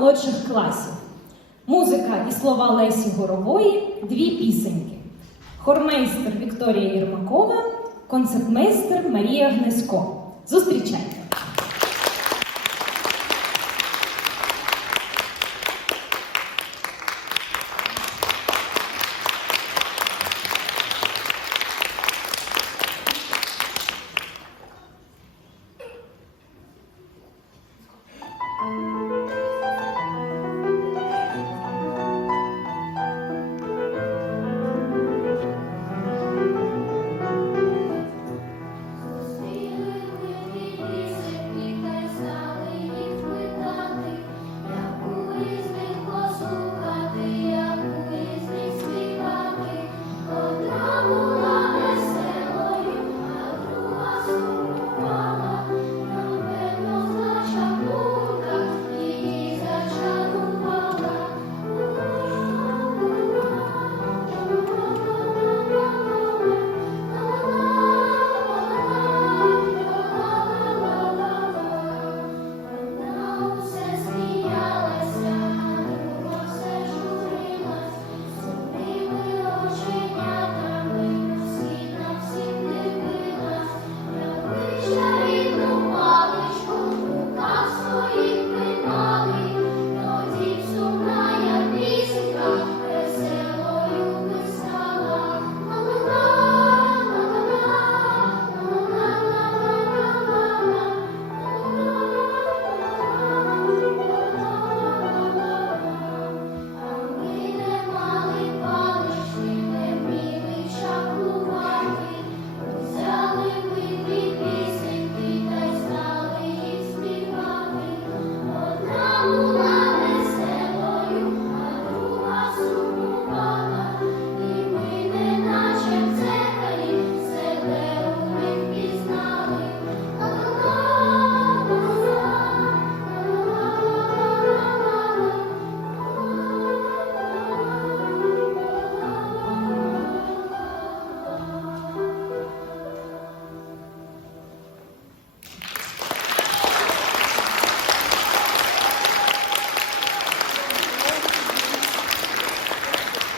молодших класів. Музика і слова Лесі Горової дві пісеньки. Хормейстер Вікторія Єрмакова, концертмейстер Марія Гнесько. Зустрічайте!